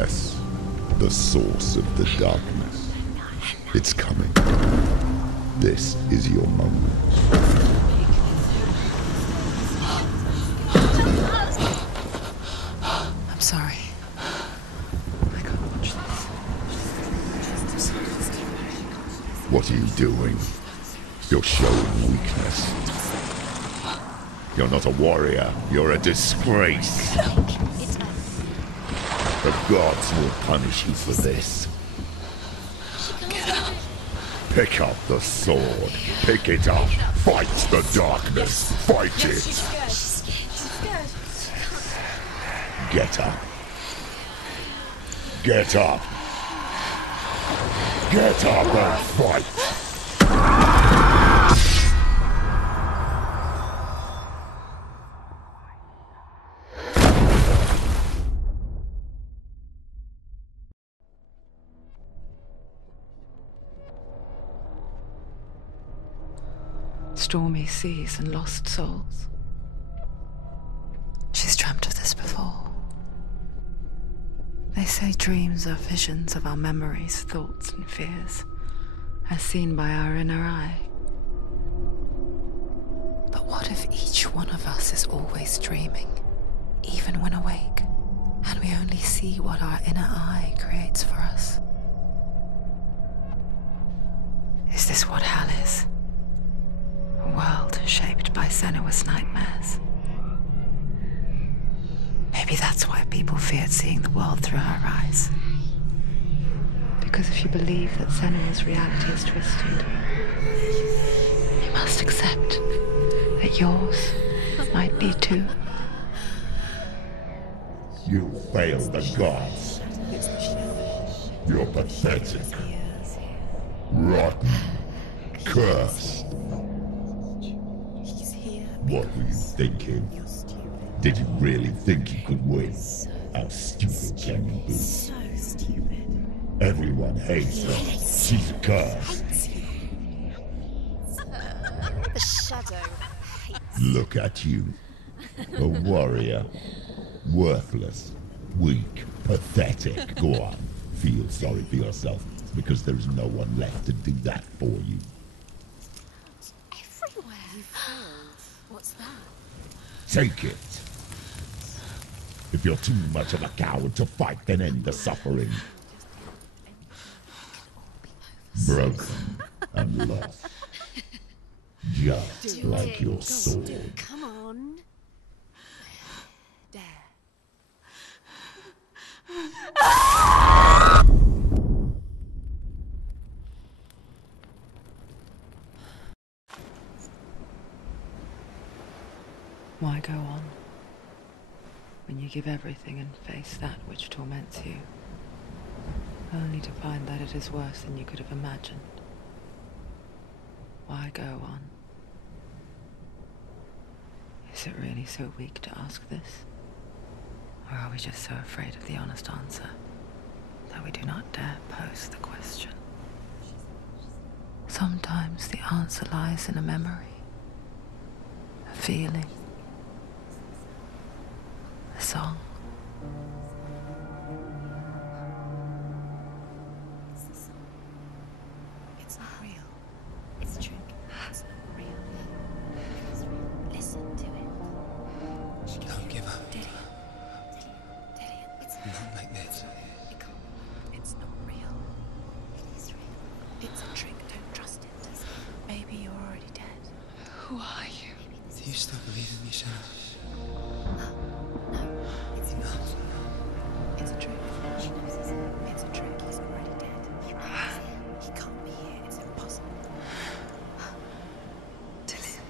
Yes, the source of the darkness. It's coming. This is your moment. I'm sorry. I can't watch this. What are you doing? You're showing weakness. You're not a warrior. You're a disgrace. The gods will punish you for this. Get up. Pick up the sword. Pick it up. Fight the darkness. Fight it. Get up. Get up. Get up and fight. Stormy seas and lost souls. She's dreamt of this before. They say dreams are visions of our memories, thoughts and fears, as seen by our inner eye. But what if each one of us is always dreaming, even when awake, and we only see what our inner eye creates for us? Is this what hell is? A world shaped by SENUA'S nightmares. Maybe that's why people feared seeing the world through her eyes. Because if you believe that SENUA'S reality is twisted, you must accept that yours might be too. You failed the gods. You're pathetic. Rotten. Cursed. What were you thinking? Did you really think you could win? How stupid can you be? So stupid. Everyone hates her. She's cursed. The shadow hates. Look at you. A warrior. Worthless. Weak. Pathetic. Go on. Feel sorry for yourself, because there is no one left to do that for you. Everywhere. You failed. What's that? Take it. If you're too much of a coward to fight, then end the suffering. Broken and lost. Just like your sword. Come on. Dare. Why go on when you give everything and face that which torments you, only to find that it is worse than you could have imagined? Why go on? Is it really so weak to ask this? Or are we just so afraid of the honest answer that we do not dare pose the question? Sometimes the answer lies in a memory, a feeling, a song. It's not real. It's a trick. It's not real. It's real. Listen to it. Don't give up. Dillian. It's Not like this. It can't. It's not real. It is real. It's a trick. Don't trust it. Maybe you're already dead. Who are you? Do you still believe in me, Shannon? No. It's Enough. It's a trick. She knows it's a trick. He's already dead. He can't be here. It's impossible. Dillian.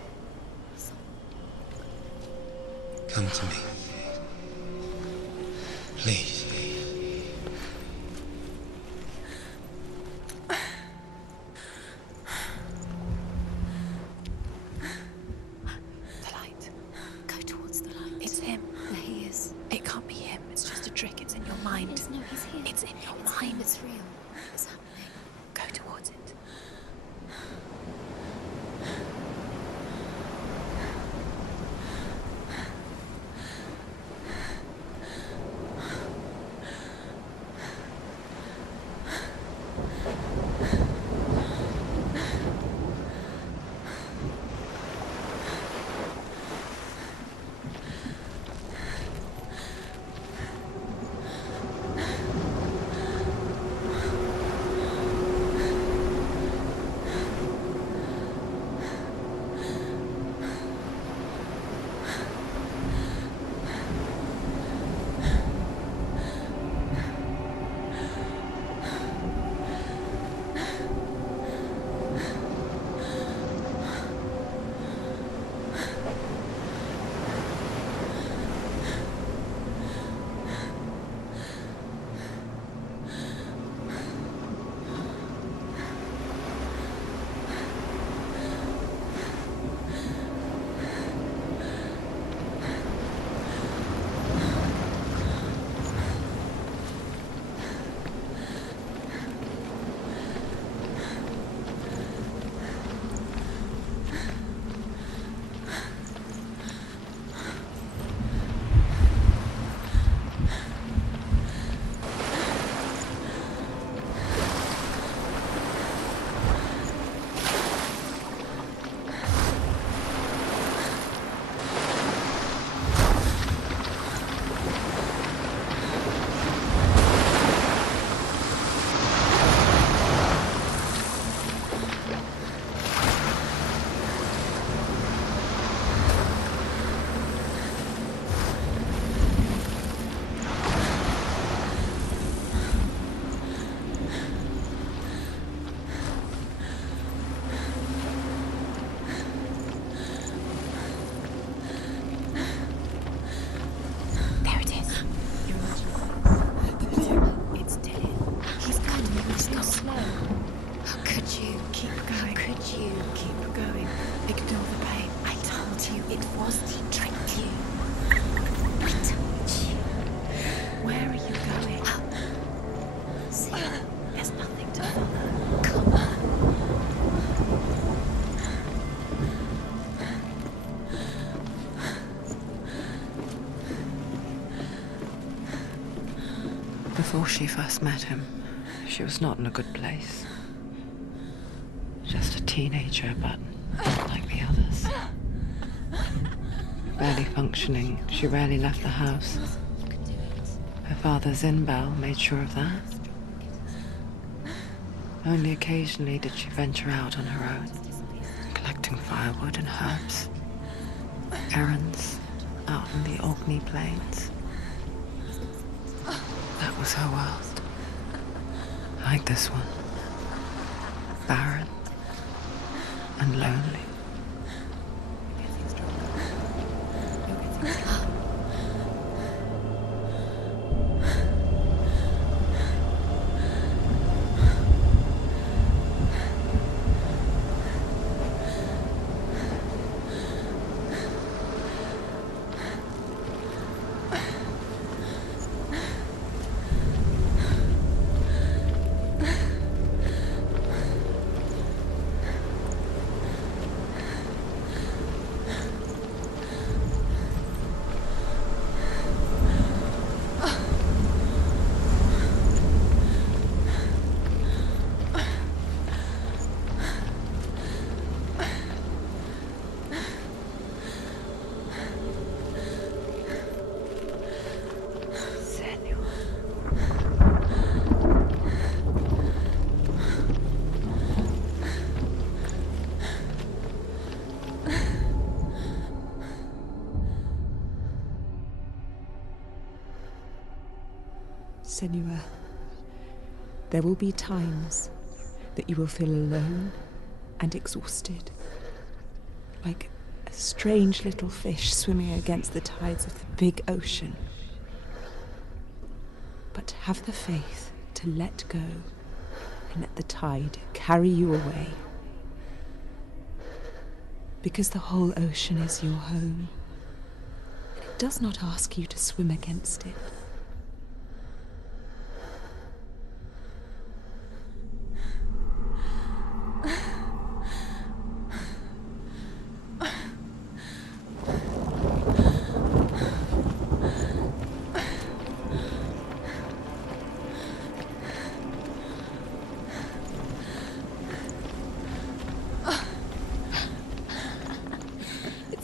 Come to me. Please. The light. Go towards the light. It's him. There he is. It can't be him. It's just a trick. It's in your mind. No, he's here. It's in your mind. It's real. It's happening. Go towards it. Before she first met him, she was not in a good place. Just a teenager, but not like the others. Barely functioning, she rarely left the house. Her father's in-bell made sure of that. Only occasionally did she venture out on her own, collecting firewood and herbs. Errands out in the Orkney Plains. That was her world. Like this one. Barren and lonely. Senua, there will be times that you will feel alone and exhausted, like a strange little fish swimming against the tides of the big ocean. But have the faith to let go and let the tide carry you away. Because the whole ocean is your home, and it does not ask you to swim against it.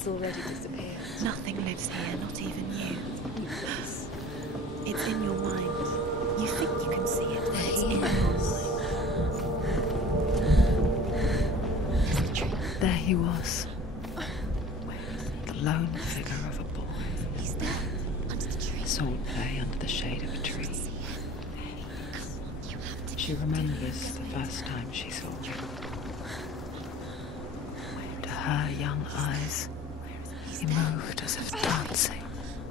Already disappeared. Nothing lives here, not even you. It's in your mind. You think you can see it, but it's in your mind. There he was. The lone figure of a boy. He's there, under the tree. Sword play under the shade of a tree. She remembers the first time she saw him. To her young eyes, he moved as if dancing,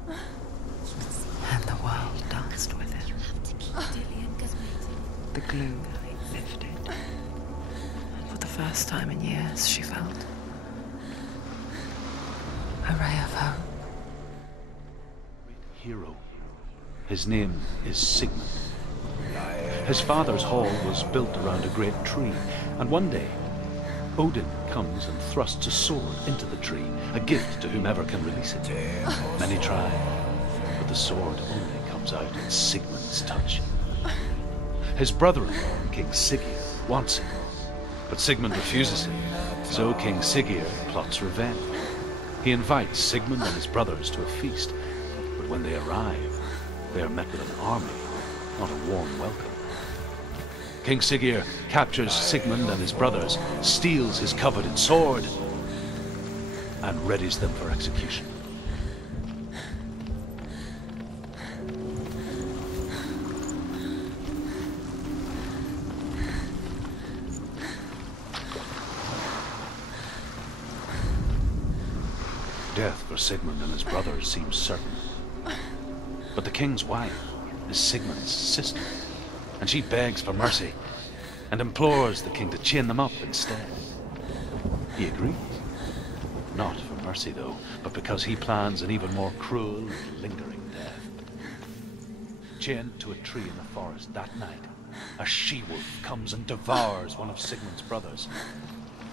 and the world danced with him. The glue lifted, and for the first time in years she felt a ray of hope. Hero. His name is Sigmund. His father's hall was built around a great tree, and one day Odin comes and thrusts a sword into the tree, a gift to whomever can release it. Many try, but the sword only comes out in Sigmund's touch. His brother-in-law, King Siggeir, wants it, but Sigmund refuses it, so King Siggeir plots revenge. He invites Sigmund and his brothers to a feast, but when they arrive, they are met with an army, not a warm welcome. King Siggeir captures Sigmund and his brothers, steals his coveted sword, and readies them for execution. Death for Sigmund and his brothers seems certain. But the king's wife is Sigmund's sister, and she begs for mercy and implores the king to chain them up instead. He agrees. Not for mercy, though, but because he plans an even more cruel and lingering death. Chained to a tree in the forest that night, a she-wolf comes and devours one of Sigmund's brothers.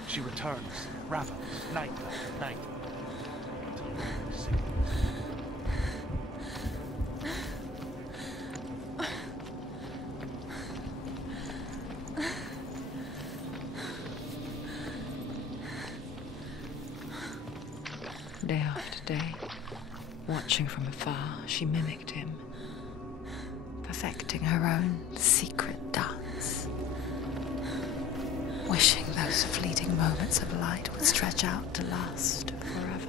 She returns, ravenous, night after night. Watching from afar, she mimicked him, perfecting her own secret dance, wishing those fleeting moments of light would stretch out to last forever.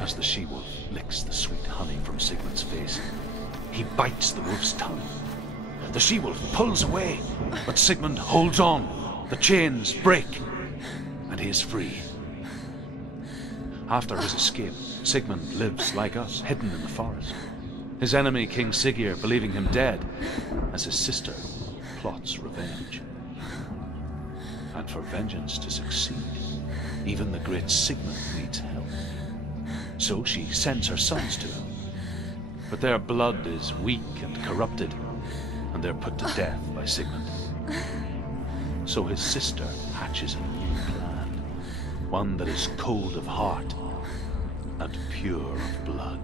As the she-wolf licks the sweet honey from Sigmund's face, he bites the wolf's tongue. The she-wolf pulls away, but Sigmund holds on. The chains break, and he is free. After his escape, Sigmund lives like us, hidden in the forest. His enemy, King Siggeir, believing him dead, as his sister plots revenge. And for vengeance to succeed, even the great Sigmund needs help. So she sends her sons to him. But their blood is weak and corrupted, and they're put to death by Sigmund. So his sister hatches a new plan, one that is cold of heart and pure of blood.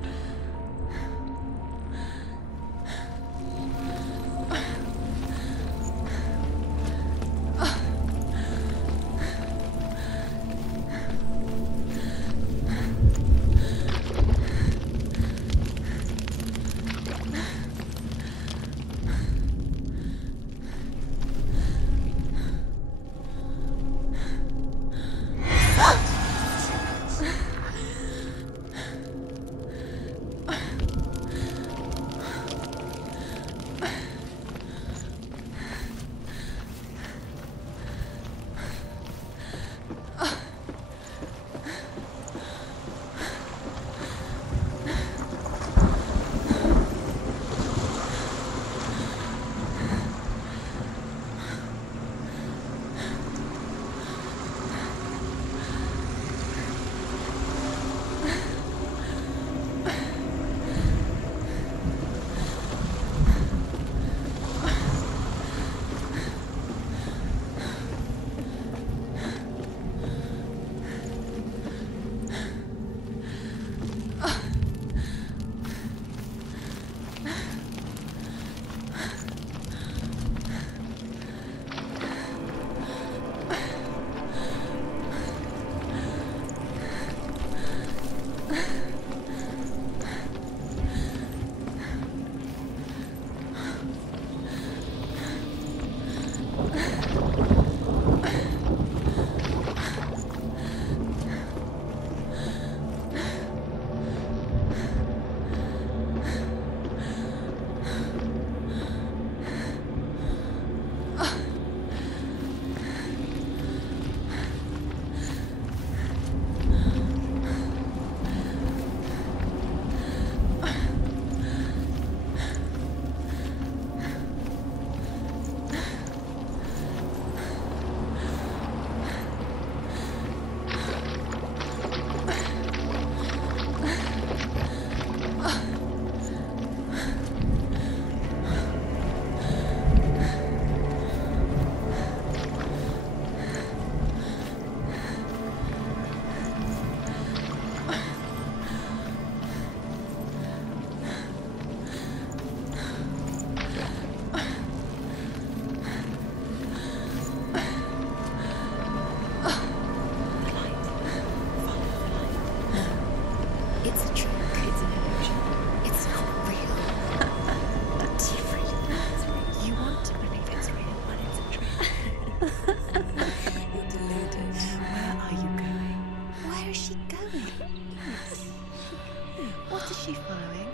What is she following?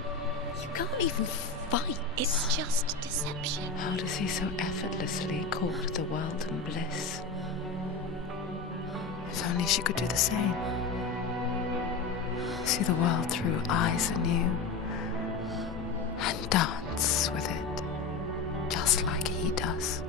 You can't even fight. It's just deception. How does he so effortlessly court the world and bliss? If only she could do the same. See the world through eyes anew and dance with it, just like he does.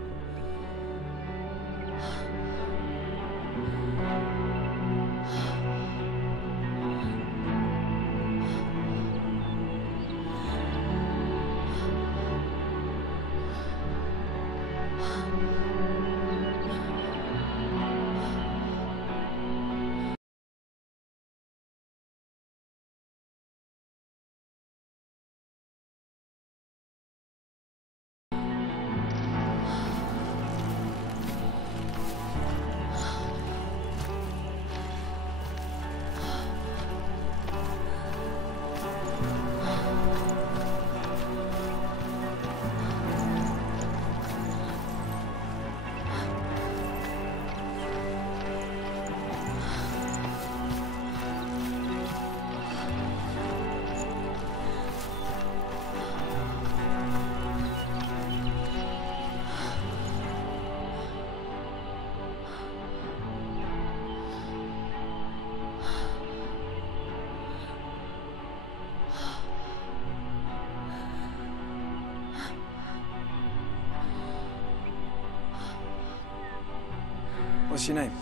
What's your name?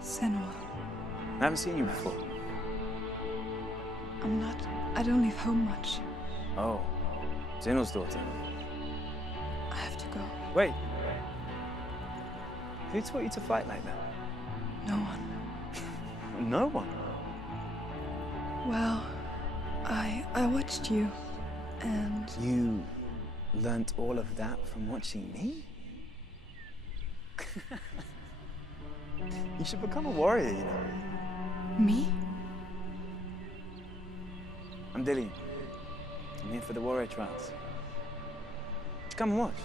Senua. I haven't seen you before. I don't leave home much. Oh, Zenua'S daughter. I have to go. Wait. Who taught you to fight like that? No one. No one? Well, I watched you, and... You learnt all of that from watching me? You should become a warrior, you know. Me? I'm Dillian. I'm here for the warrior trials. Come and watch.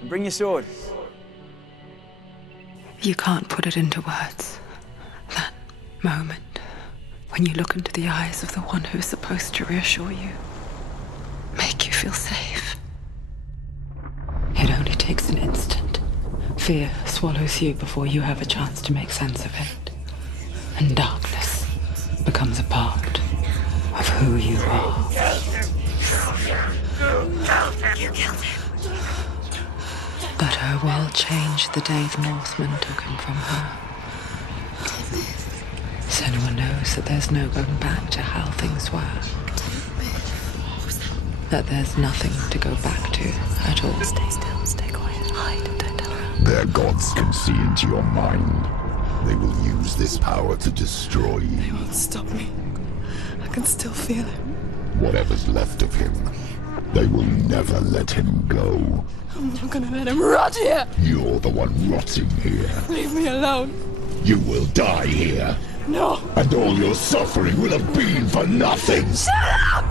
And bring your sword. You can't put it into words. That moment when you look into the eyes of the one who is supposed to reassure you, make you feel safe. It only takes an instant. Fear swallows you before you have a chance to make sense of it. And darkness becomes a part of who you are. You killed him. But her world changed the day the Northmen took him from her. Senua knows that there's no going back to how things were. That there's nothing to go back to at all. Stay still, stay quiet, hide, don't tell her. Their gods can see into your mind. They will use this power to destroy They you. won't stop me. I can still feel it. Whatever's left of him, they will never let him go. I'm not gonna let him rot here! You're the one rotting here. Leave me alone! You will die here. No! And all your suffering will have been for nothing. Shut up!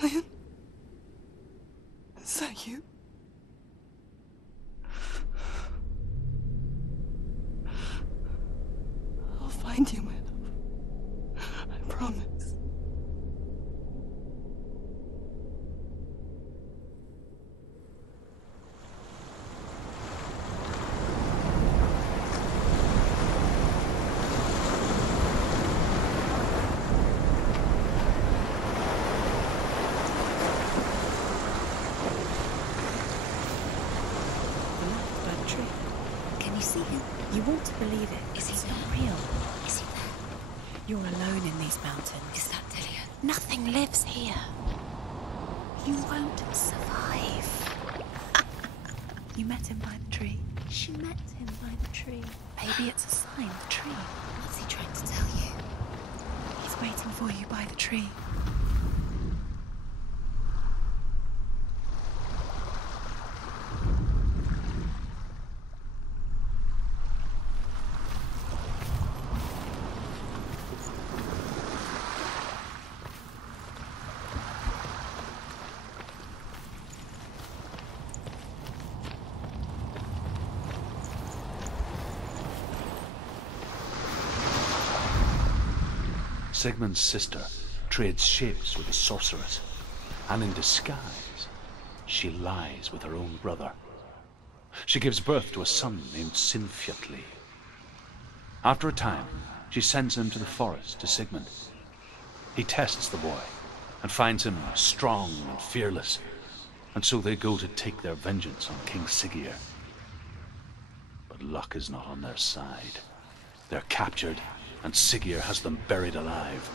Dillian? Is that you? I'll find you, my love. I promise. Can you see him? You want to believe it. Is he not real? Is he there? You're alone in these mountains. Is that Dillian? Nothing lives here. You won't survive. You met him by the tree. She met him by the tree. Maybe it's a sign, the tree. What's he trying to tell you? He's waiting for you by the tree. Sigmund's sister trades shapes with the sorceress, and in disguise, she lies with her own brother. She gives birth to a son named Sinfjotli. After a time, she sends him to the forest to Sigmund. He tests the boy and finds him strong and fearless, and so they go to take their vengeance on King Siggeir. But luck is not on their side. They're captured, and Siggeir has them buried alive.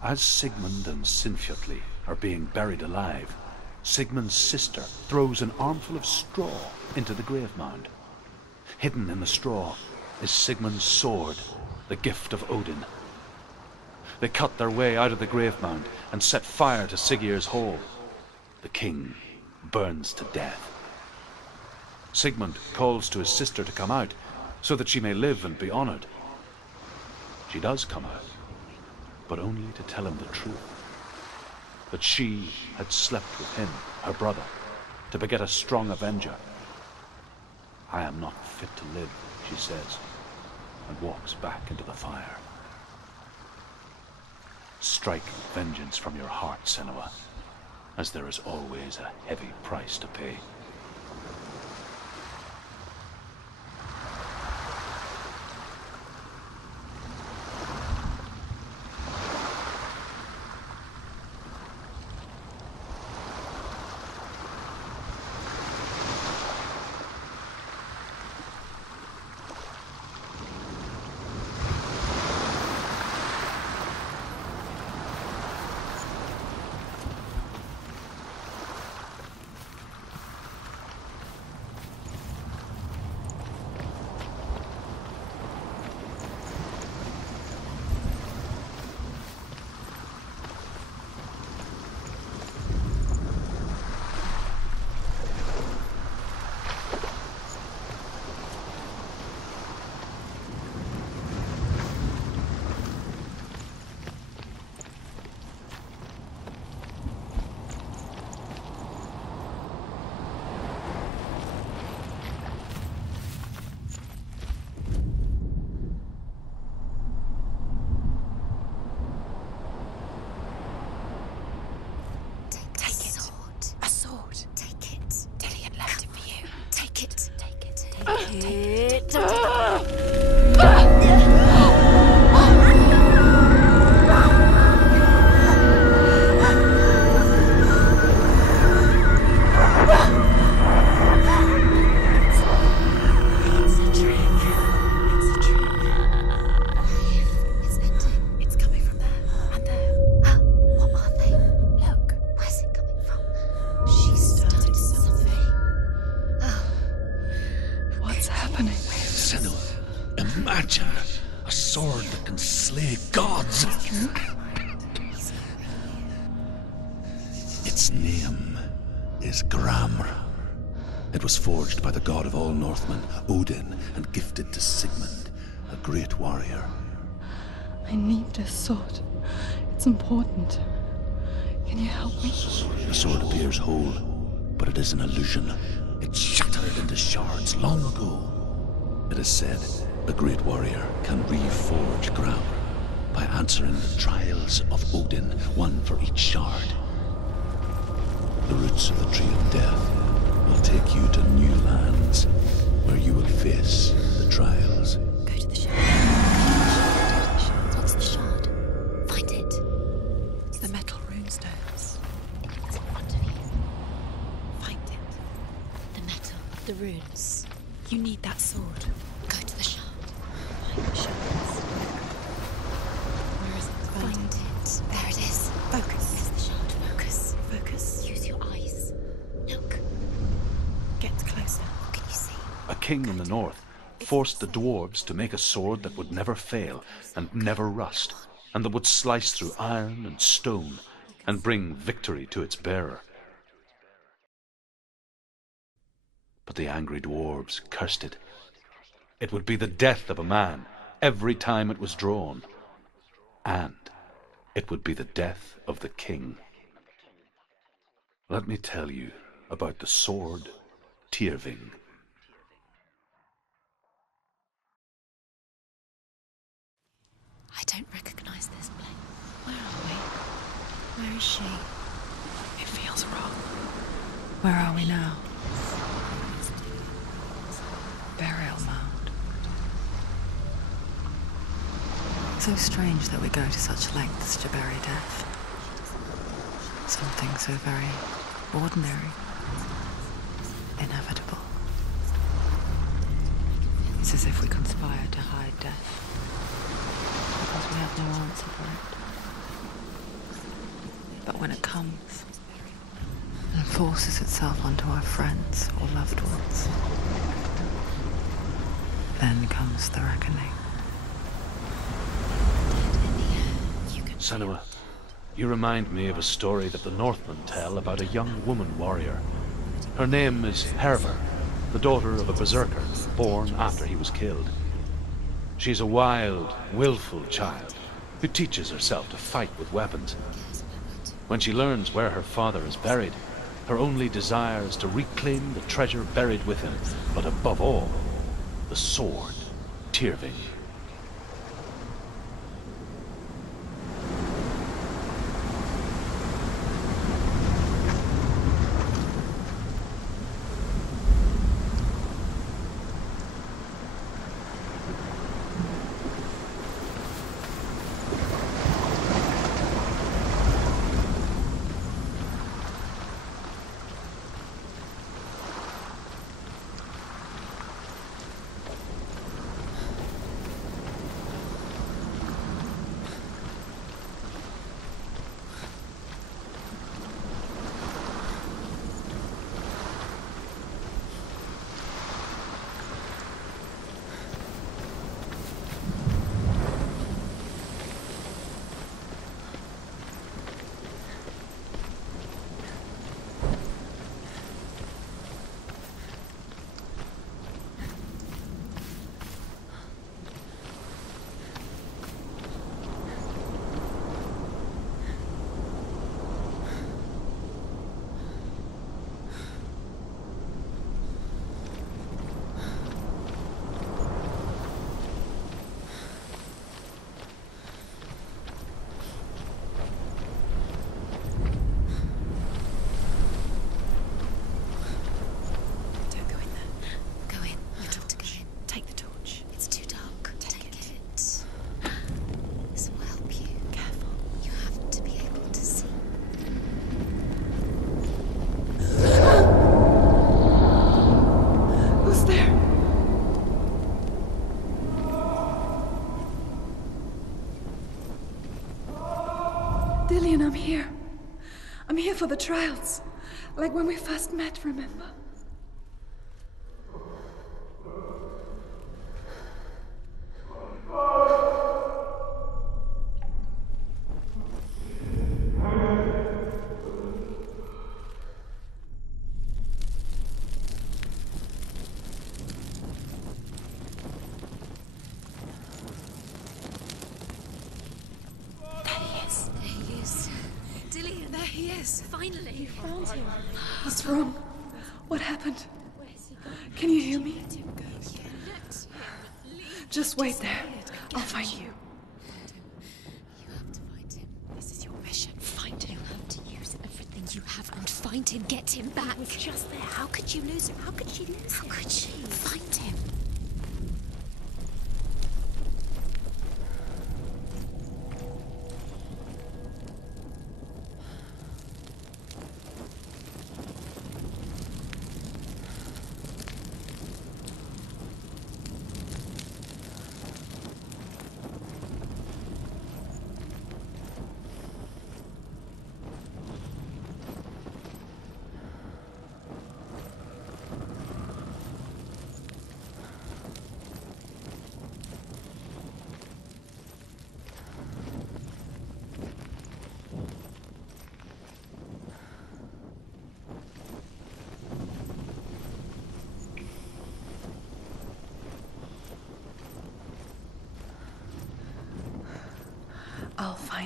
As Sigmund and Sinfjotli are being buried alive, Sigmund's sister throws an armful of straw into the grave mound. Hidden in the straw is Sigmund's sword, the gift of Odin. They cut their way out of the grave mound and set fire to Siggeir's hall. The king burns to death. Sigmund calls to his sister to come out so that she may live and be honored. She does come out, but only to tell him the truth. That she had slept with him, her brother, to beget a strong avenger. I am not fit to live, she says, and walks back into the fire. Strike vengeance from your heart, Senua, as there is always a heavy price to pay. Its name is Gramr. It was forged by the god of all Northmen, Odin, and gifted to Sigmund, a great warrior. I need this sword. It's important. Can you help me? The sword appears whole, but it is an illusion. It shattered into shards long ago. It is said a great warrior can reforge Gramr by answering the trials of Odin, one for each shard. The roots of the Tree of Death will take you to new lands where you will face the trials. Go to the shard. What's the shard? Find it. It's the metal runestones. It's in front of you. Find it. The metal, the runes. You need that sword. Go to the shard. Find the shards. Where is it? Find it. There it is. Focus. There's the shard. Focus. Focus. Use your eyes. Look. Get closer. What can you see? A king in the north forced the dwarves to make a sword that would never fail and never rust. and that would slice through iron and stone and bring victory to its bearer. But the angry dwarves cursed it. It would be the death of a man every time it was drawn, and it would be the death of the king. Let me tell you about the sword Tyrving. I don't recognize this place. Where are we? Where is she? It feels wrong. Where are we now? Burial mound. So strange that we go to such lengths to bury death. Something so very ordinary, inevitable. It's as if we conspire to hide death, because we have no answer for it. But when it comes, and forces itself onto our friends or loved ones, then comes the reckoning. Senua, you remind me of a story that the Northmen tell about a young woman warrior. Her name is Hervor, the daughter of a berserker born after he was killed. She's a wild, willful child who teaches herself to fight with weapons. When she learns where her father is buried, her only desire is to reclaim the treasure buried with him, but above all, the sword Tyrving. Dillian, I'm here. I'm here for the trials. Like when we first met, remember? Finally! You found him. What's wrong? What happened? Can you hear me? Just wait there. I'll find you. You have to find him. This is your mission. Find him. You have to use everything you have and find him. Get him back. He was just there. How could you lose him? How could she lose him? How could she? Find him.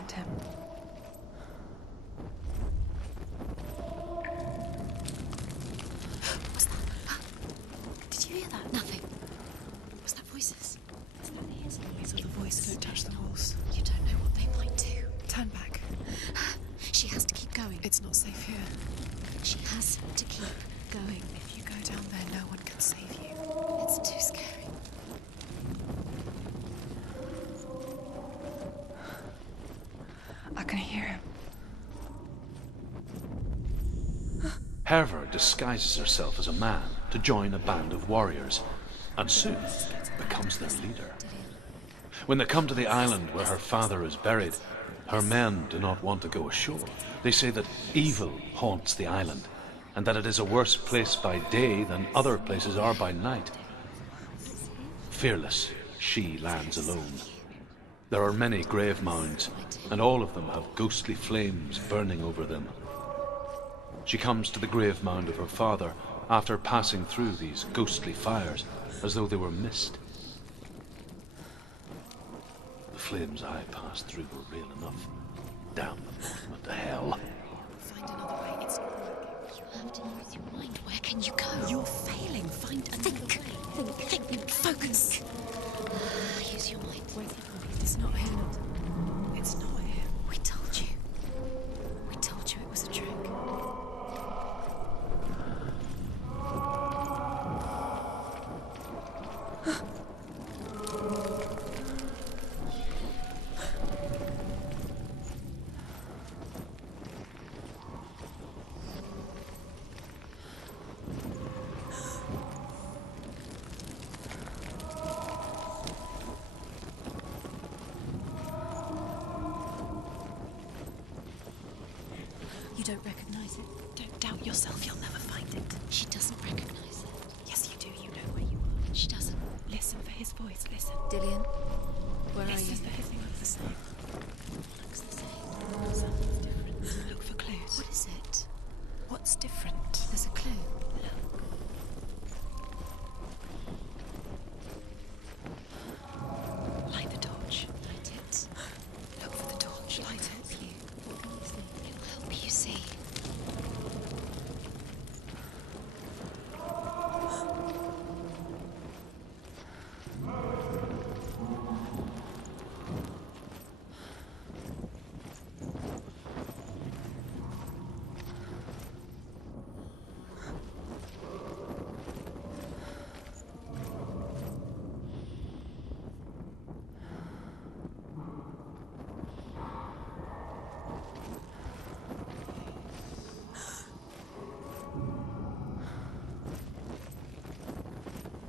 find him. What's that? Did you hear that? Nothing. Was that voices? Is that ears? These are the voices. Don't touch the walls. You don't know what they might do. Turn back. She has to keep going. It's not safe here. She has to keep going. If you go down there, no one can save you. It's too scary. I can hear him. Herver disguises herself as a man to join a band of warriors, and soon becomes their leader. When they come to the island where her father is buried, her men do not want to go ashore. They say that evil haunts the island, and that it is a worse place by day than other places are by night. Fearless, she lands alone. There are many grave mounds, and all of them have ghostly flames burning over them. She comes to the grave mound of her father after passing through these ghostly fires, as though they were mist. The flames I passed through were real enough. Damn the movement to hell. Find another way. It's not working. You have to use your mind. Where can you go? You're failing. Find another way. Think. Focus. Use your mind. Where's he from? It's not him. It's not him. We told you. We told you it was a trick. You don't recognize it? Don't doubt yourself. You'll never find it. She doesn't recognize it. Yes, you do. You know where you are. She doesn't. Listen for his voice. Listen. Dillian, where Listen are for you? everything looks the same. Looks the same. Something's different. Look for clues. What is it? What's different? There's a clue. Light the torch. Light it. Look for the torch. Light it. It'll help you see.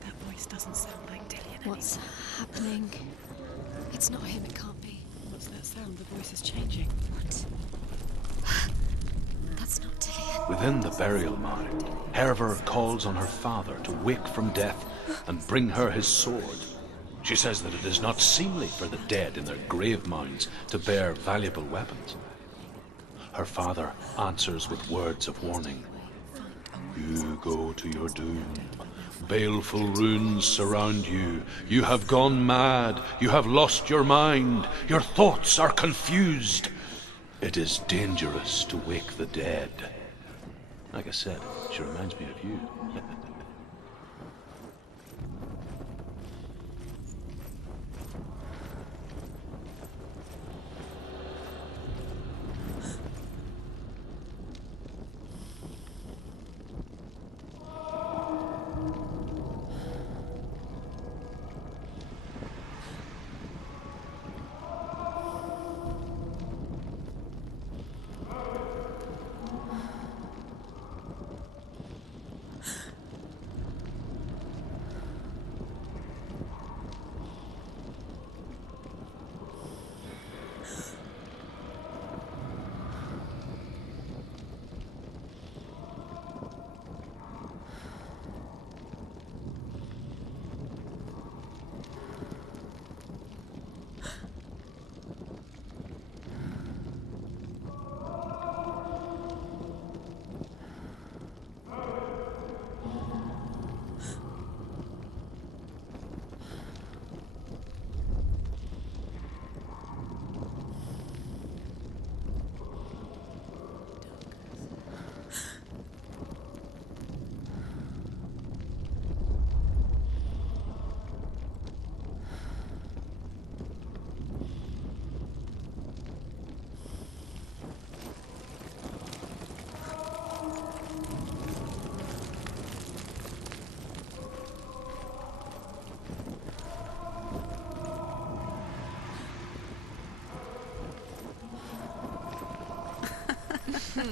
That voice doesn't sound like Dillian What's happening? It's not him. It can't be. What's that sound? The voice is changing. What? That's not Dillian. Within the burial mound, Herver calls on her father to wake from death and bring her his sword. She says that it is not seemly for the dead in their grave mounds to bear valuable weapons. Her father answers with words of warning. You go to your doom. Baleful runes surround you. You have gone mad. You have lost your mind. Your thoughts are confused. It is dangerous to wake the dead. Like I said, she reminds me of you.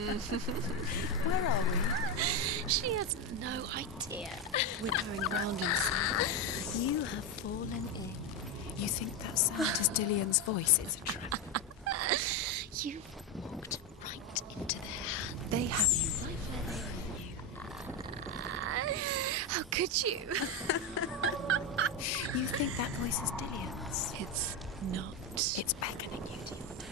Where are we? She has no idea. We're going round in circles. You have fallen in. You think that sound is Dillion's voice? It's a trap. You've walked right into their hands. They have you right where they want you. How could you? You think that voice is Dillion's? It's not. It's beckoning you to your death.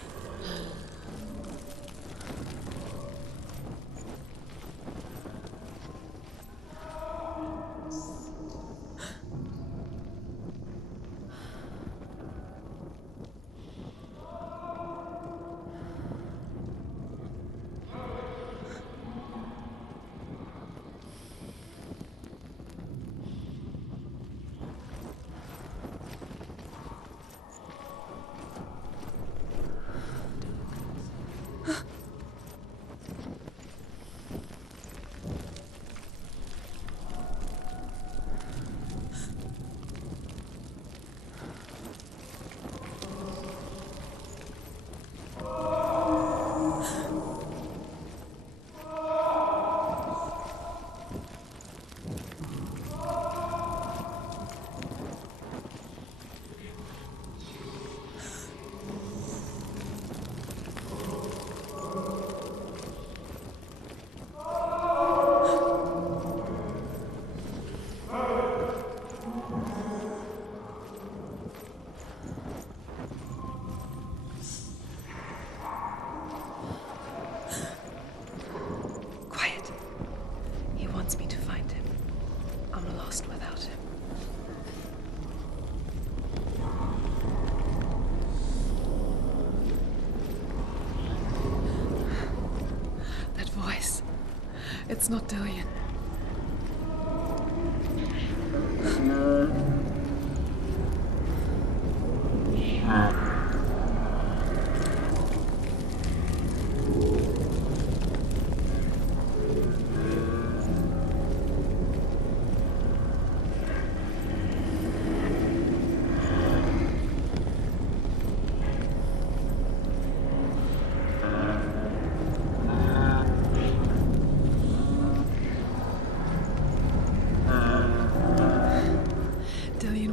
It's not Dillion.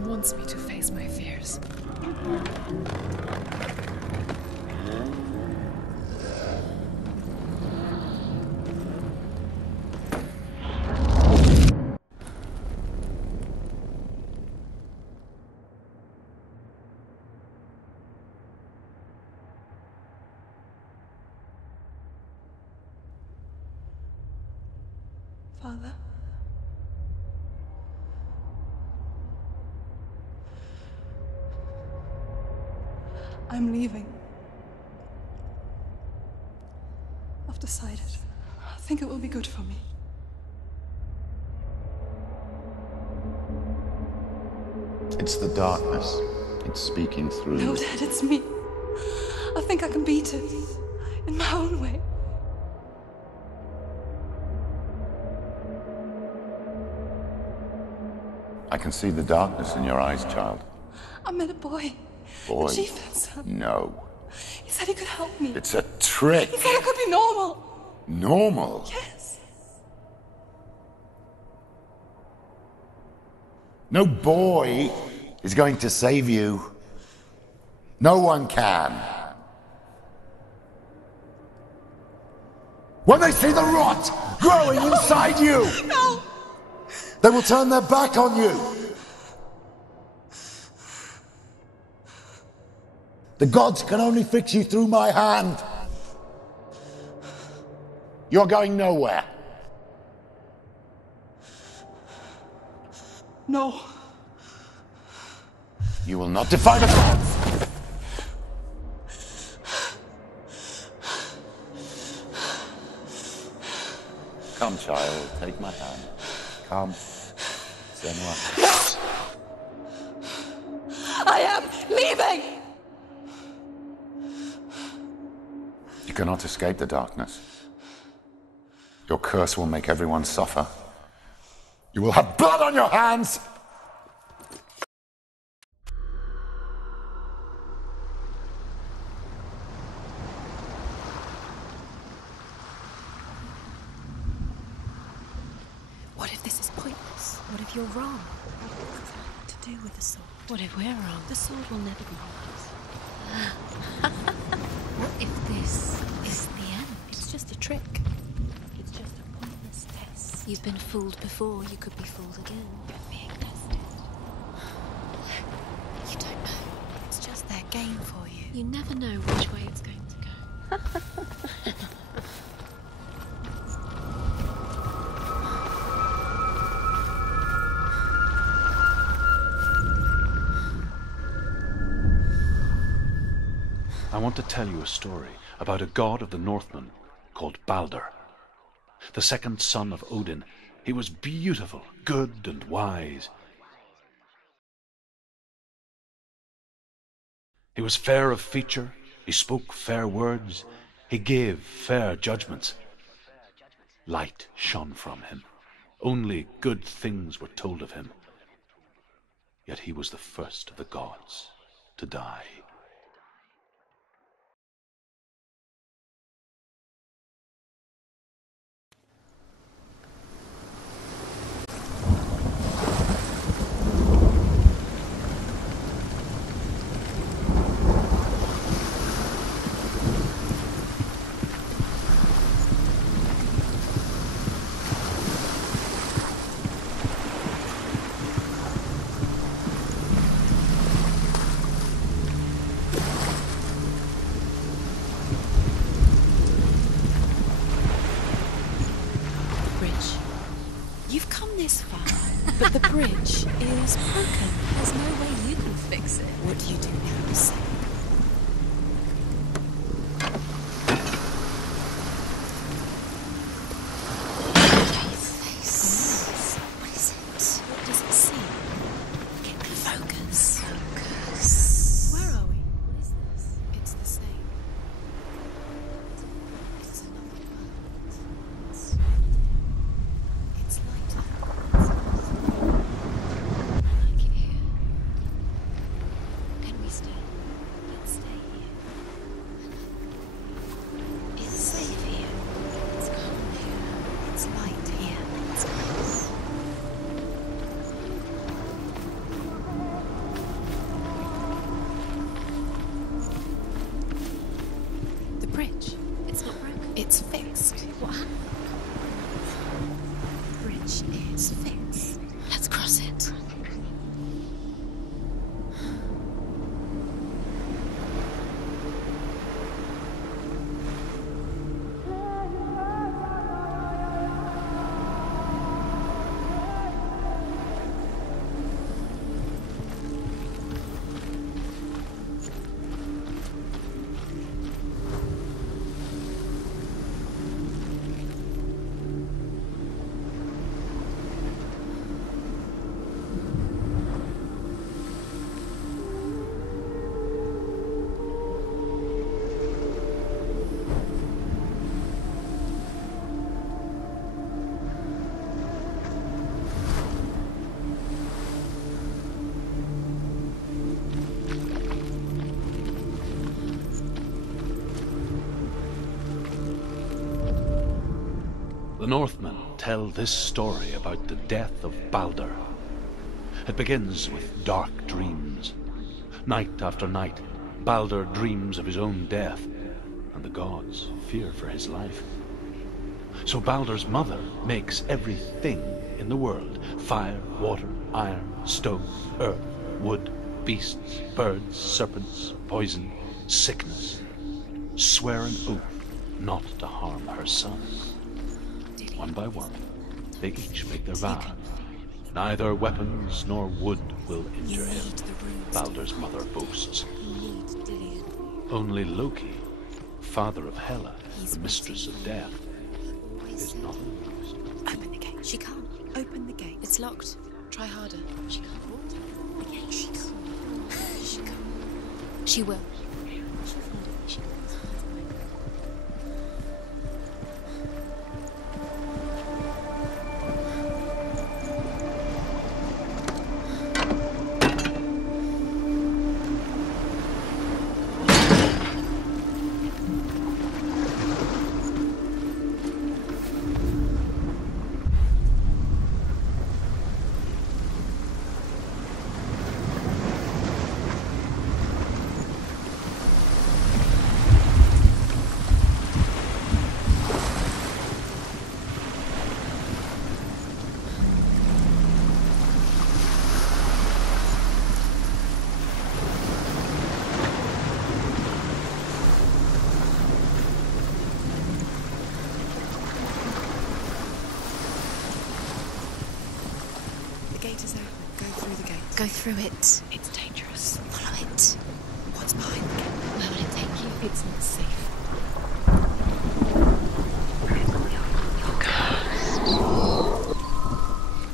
Wants me to face my fears. Father? I'm leaving. I've decided. I think it will be good for me. It's the darkness. It's speaking through. No, Dad, it's me. I think I can beat it. In my own way. I can see the darkness in your eyes, child. I met a boy. Boy? The chieftain's son. No. He said he could help me. It's a trick. He said I could be normal. Normal? Yes. No boy is going to save you. No one can. When they see the rot growing inside you, No! they will turn their back on you. The gods can only fix you through my hand. You're going nowhere. No. You will not defy the gods. Come, child, take my hand. Come. Senua. No! I am leaving! You cannot escape the darkness. Your curse will make everyone suffer. You will have blood on your hands! you're wrong? What to do with the sword? What if we're wrong? The sword will never be yours. What if this is the end? It's just a trick. It's just a pointless test. You've been fooled before. You could be fooled again. You're being tested. You don't know. It's just their game for you. You never know which way it's going to go. I want to tell you a story about a god of the Northmen called Balder. The second son of Odin, he was beautiful, good and wise. He was fair of feature, he spoke fair words, he gave fair judgments. Light shone from him. Only good things were told of him. Yet he was the first of the gods to die. You've come this far, but the bridge is broken. There's no way you can fix it. What do you do now, Sam? Face. What is it? What does it see? Get the focus. Where are we? What is this? It's the same. It's another world. It's lighter. I like it here. Can we stay? Let's stay here. It's safe here. It's calm here. It's light here. It's nice. The bridge. It's not broken. It's fixed. What happened? The bridge is fixed. Let's cross it. The Northmen tell this story about the death of Balder. It begins with dark dreams. Night after night, Balder dreams of his own death, and the gods fear for his life. So Balder's mother makes everything in the world: fire, water, iron, stone, earth, wood, beasts, birds, serpents, poison, sickness. Swear an oath not to harm her son. One by one, they each make their vow. Neither weapons nor wood will injure him, Balder's mother boasts. Only Loki, father of Hela, the mistress of death, is not amused. Open the gate. She can't. Open the gate. It's locked. Try harder. She can't. The gate. She can't. She can't. She will. She'll find it. She can't. gate is open. Go through the gate. Go through it. It's dangerous. Follow it. What's behind the gate? Where will it take you? It's not safe.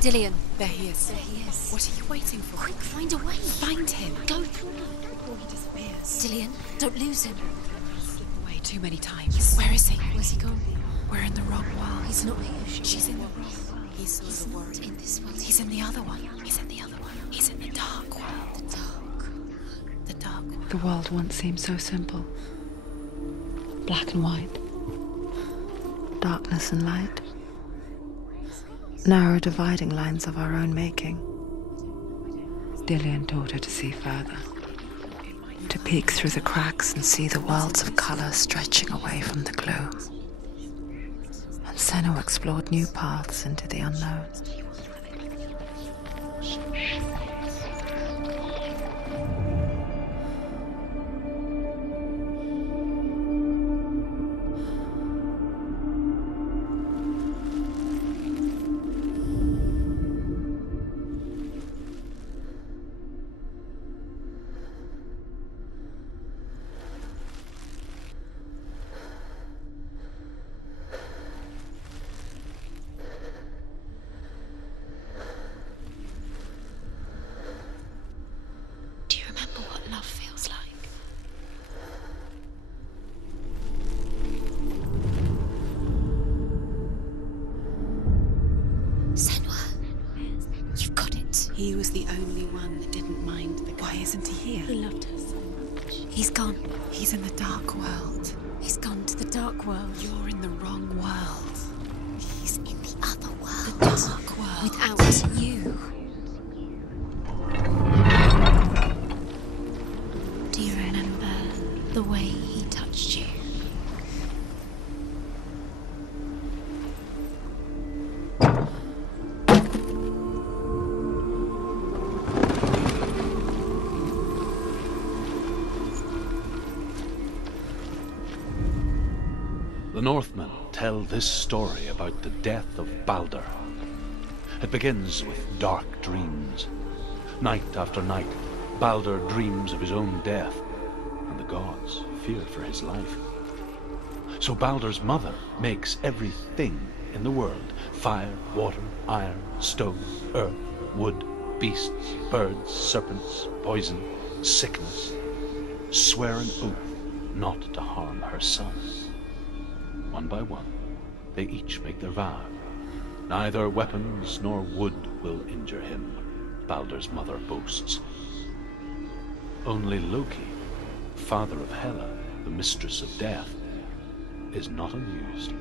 Dillian. There he is. There he is. What are you waiting for? Quick, find a way. Find him. Go through before he disappears. Dillian, don't lose him. He's slipped away too many times. Where is he? Where's he gone? We're in the wrong world. He's not here. She's in the wrong world. He's the world. In this world. He's in the other one. He's in the other one. He's in the dark world. The dark. The dark world. The world once seemed so simple. Black and white. Darkness and light. Narrow dividing lines of our own making. Dillian taught her to see further. To peek through the cracks and see the worlds of colour stretching away from the gloom. And Senua explored new paths into the unknown. He was the only one that didn't mind the guy. Why isn't he here? He loved her so much. He's gone. He's in the dark world. He's gone to the dark world. You're in the wrong world. He's in the other world. The dark world. Without you. Do you remember the way he touched you? The Northmen tell this story about the death of Baldur. It begins with dark dreams. Night after night, Baldur dreams of his own death, and the gods fear for his life. So Baldur's mother makes everything in the world: fire, water, iron, stone, earth, wood, beasts, birds, serpents, poison, sickness, swear an oath not to harm her son. One by one, they each make their vow. Neither weapons nor wood will injure him, Baldur's mother boasts. Only Loki, father of Hela, the mistress of death, is not amused.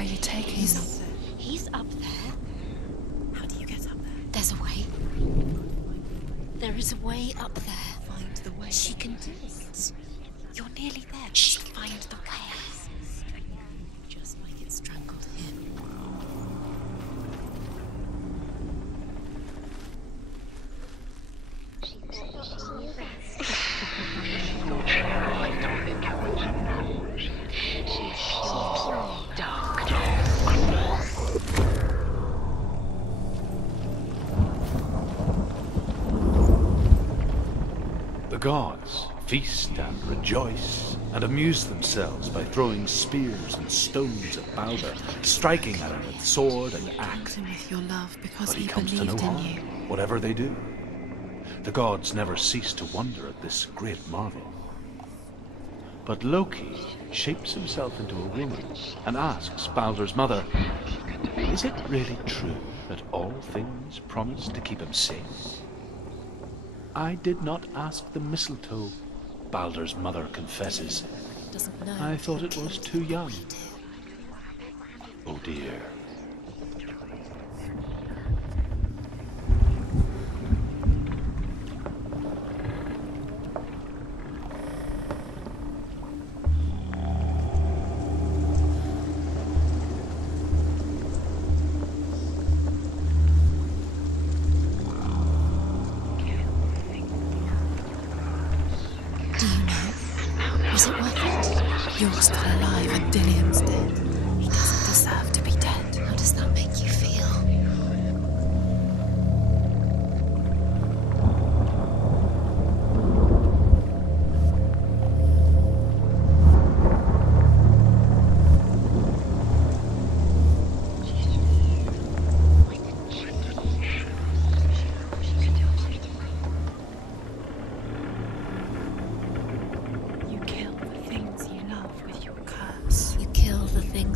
are you taking him? He's up there. How do you get up there? There's a way. There is a way up there. Find the way. She can do it. You're nearly there. She'll find the way. Just like it strangled him. The gods feast and rejoice and amuse themselves by throwing spears and stones at Balder, striking at him with sword and axe. Him with your love because But he he comes to no believed in harm, you. whatever they do. The gods never cease to wonder at this great marvel. But Loki shapes himself into a woman and asks Balder's mother, is it really true that all things promise to keep him safe? I did not ask the mistletoe, Balder's mother confesses. Doesn't know. I thought it was too young. Oh dear. Was it worth it? You're still alive and Dillion's dead. He doesn't deserve to be dead. How does that make you feel?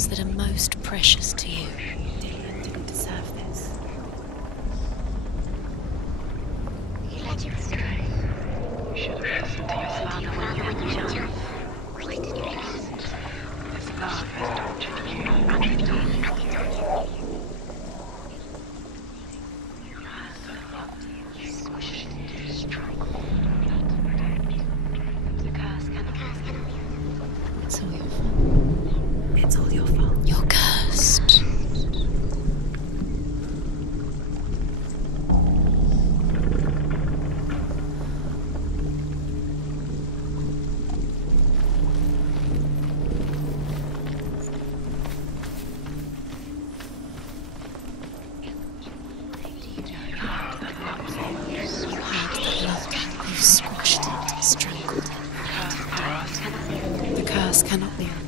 That are most precious to you. Dillion didn't deserve this. He led you astray. You should have listened to your father when you were young. Why did you listen? His love has tortured you. The curse cannot. It's all your fault. It's all your fault. You're cursed. You squashed it, strangled it. The curse cannot leave.